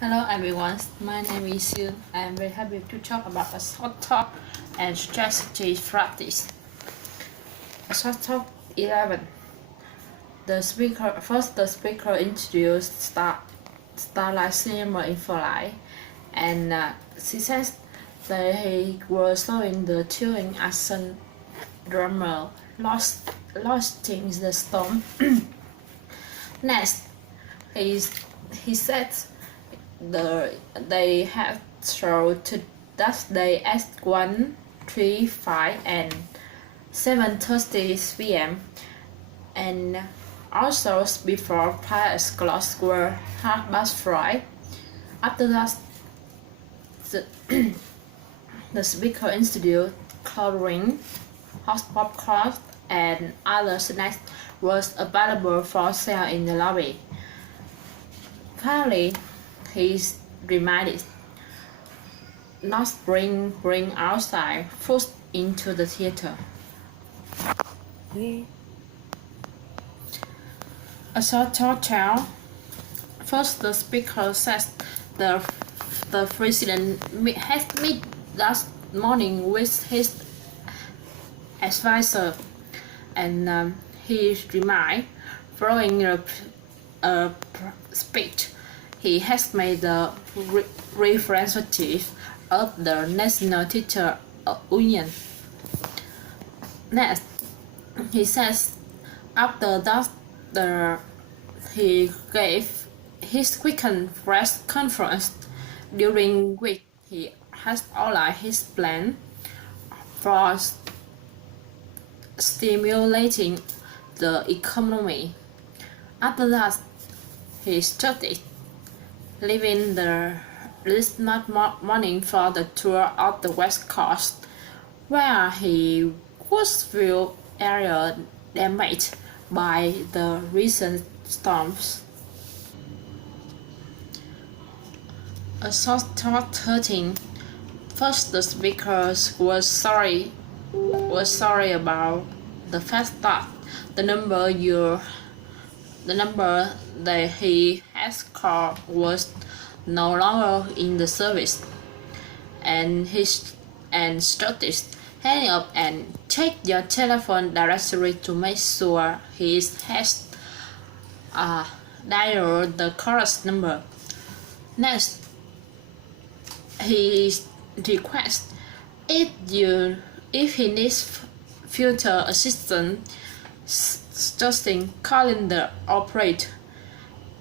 Hello everyone, my name is Yun. I am very happy to talk about a short talk and strategy practice. A short talk 11. The speaker introduced Starlight Cinema in Fly, and she says that he was showing the chilling action drama lost in the storm. Next, he said they have through to that day at 1, 3, 5 and 7:30 p.m. and also before pilots clocks were 5:30. After that, the speaker introduced coloring, hot popcorn, and other snacks was available for sale in the lobby. Finally, he reminded not bring outside food into the theater. A short tale. First, the speaker says the president has met last morning with his advisor, and he reminded, following a speech he has made the representative of the National Teacher Union. Next, he says after that he gave his weekend press conference, during which he has outlined his plan for stimulating the economy. After that, he started leaving the list morning for the tour of the West Coast, where he was few areas damaged by the recent storms. A short talk 13. First, the speaker was sorry about the fact that the number that he has called was no longer in the service, and started hang up and check your telephone directory to make sure he has dialed the correct number. Next, he requests if he needs future assistance, starting calling the operator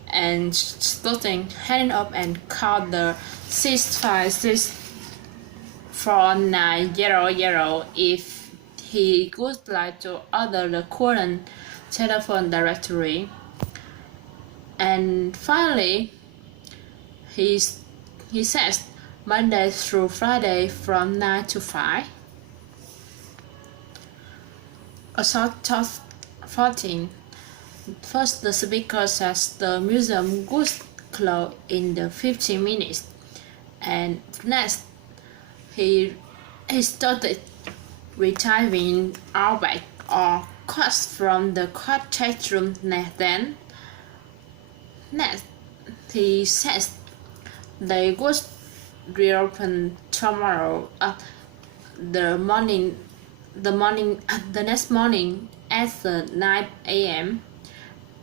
and starting hang up and call the 656-4900 if he would like to order the current telephone directory. And finally, he says Monday through Friday from 9 to 5. A short talk 14. First, the speaker says the museum would close in the 15 minutes, and next, he started retrieving artifacts or cards from the chat room. Next, he says they would reopen tomorrow the next morning at 9 a.m.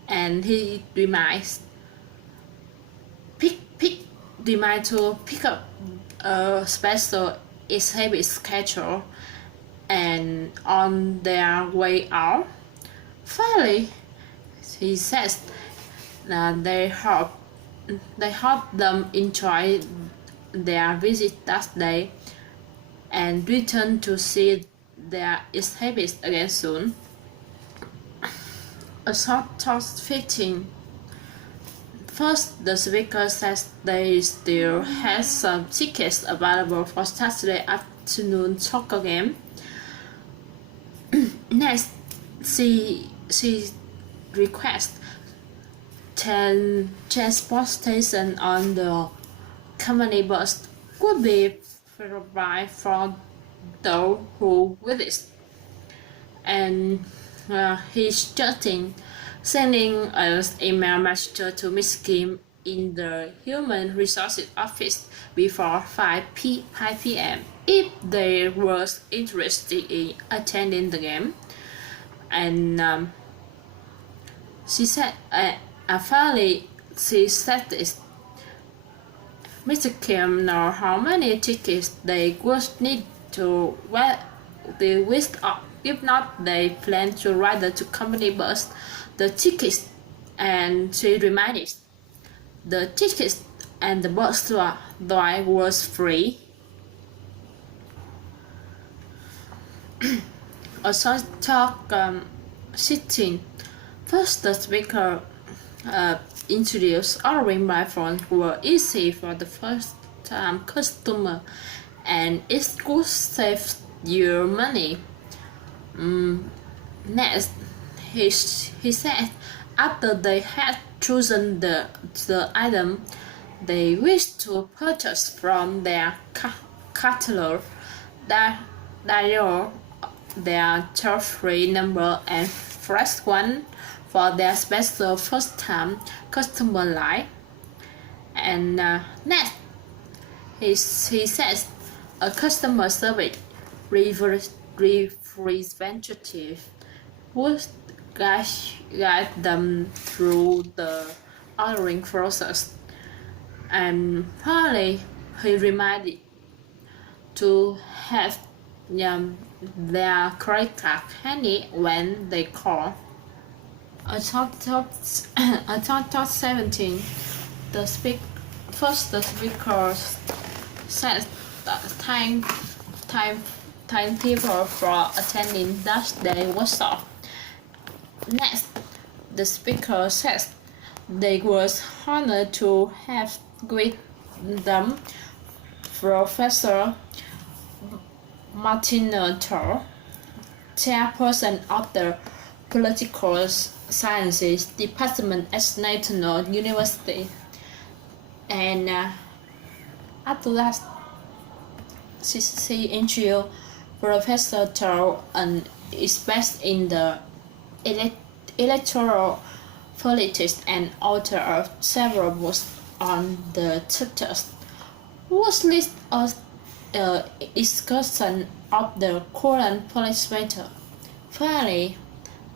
and he reminds to pick up a special exhibit schedule and on their way out. Finally, he says that they hope them enjoy their visit that day and return to see their exhibits again soon. A short talk 15. First, the speaker says they still have some tickets available for Saturday afternoon soccer game. Next, she requests 10 transport stations on the company bus could be provided for those who visit, and he's suggesting sending an email message to Miss Kim in the Human Resources Office before 5 p.m. if they were interested in attending the game. And she said, finally, she said this. Mr. Kim know how many tickets they would need to the list up. If not, they plan to ride to company bus the tickets, and she reminded the tickets and the bus ride was free. A short talk sitting. First, the speaker introduced ordering by phone were easy for the first time customer, and it could save your money. Next, he said, after they had chosen the item they wished to purchase from their catalog, dial their toll-free number and press 1 for their special first-time customer line. And next, he says a customer service representative would guide them through the ordering process. And finally, he reminded to have their credit card handy when they call. A thought 17. The speaker said thank people for attending that day workshop. Next, the speaker says they was honored to have with them Professor Martin Luther, chairperson of the Political Sciences Department at National University. And after that, she introduced Professor Tao and is based in the electoral politics and author of several books on the subject. Was list of discussion of the current politics matter. Finally,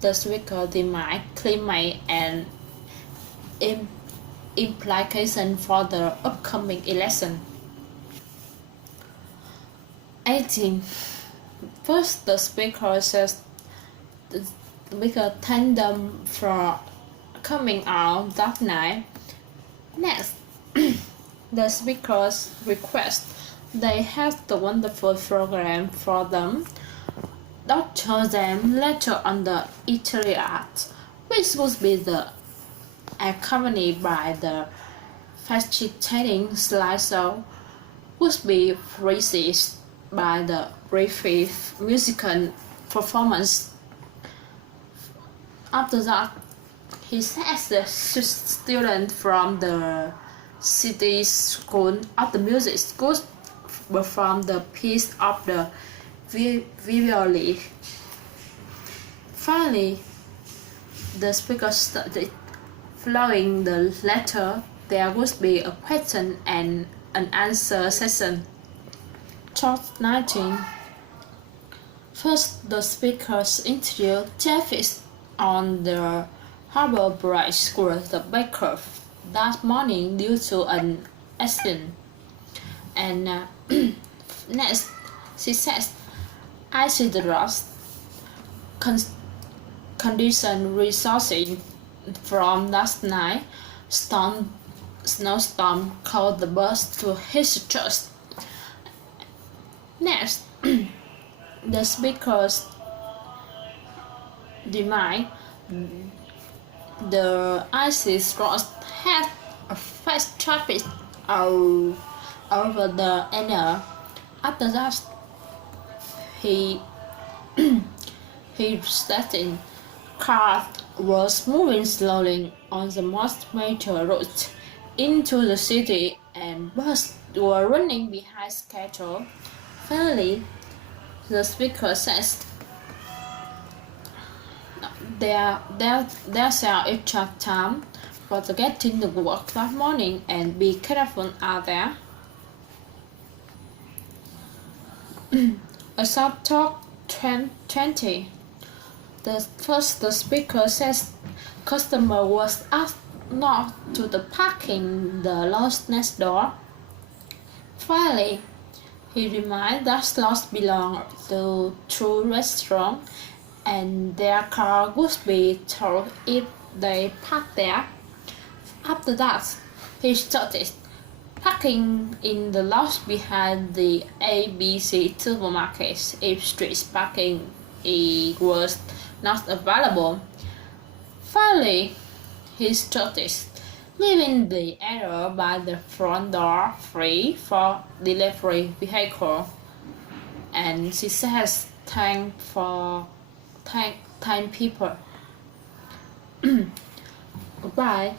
the speaker denied climate and implication for the upcoming election. 18. First, the speaker says the speaker thanked them for coming out that night. Next, the speakers request they have the wonderful program for them. Doctor them later on the Italian, which would be accompanied by the fascinating slideshow, would be preceded by the brief musical performance. After that, he says the students from the city school of the music school perform the piece of the violin. Finally, the speaker started. Following the letter, there would be a question and an answer session. Chapter 19. First, the speakers introduced Jeffries on the Harbour Bridge School the baker that morning due to an accident. And next, she says, I see the lost condition resulting from last night snowstorm caused the bus to hit church. Next, the speakers denied the icy road had a fast traffic over the area. After that, he stated cars was moving slowly on the most major routes into the city and buses were running behind schedule. Finally, the speaker says their exact time for getting to work that morning and be careful out there. A short talk 20. The speaker says customer was asked not to the parking the lot next door. Finally, he reminded that slots belong to two restaurants and their car would be towed if they parked there. After that, he started parking in the lot behind the ABC supermarkets if street parking was not available. Finally, he started leaving the area by the front door free for delivery vehicle. And she says thank people. Goodbye.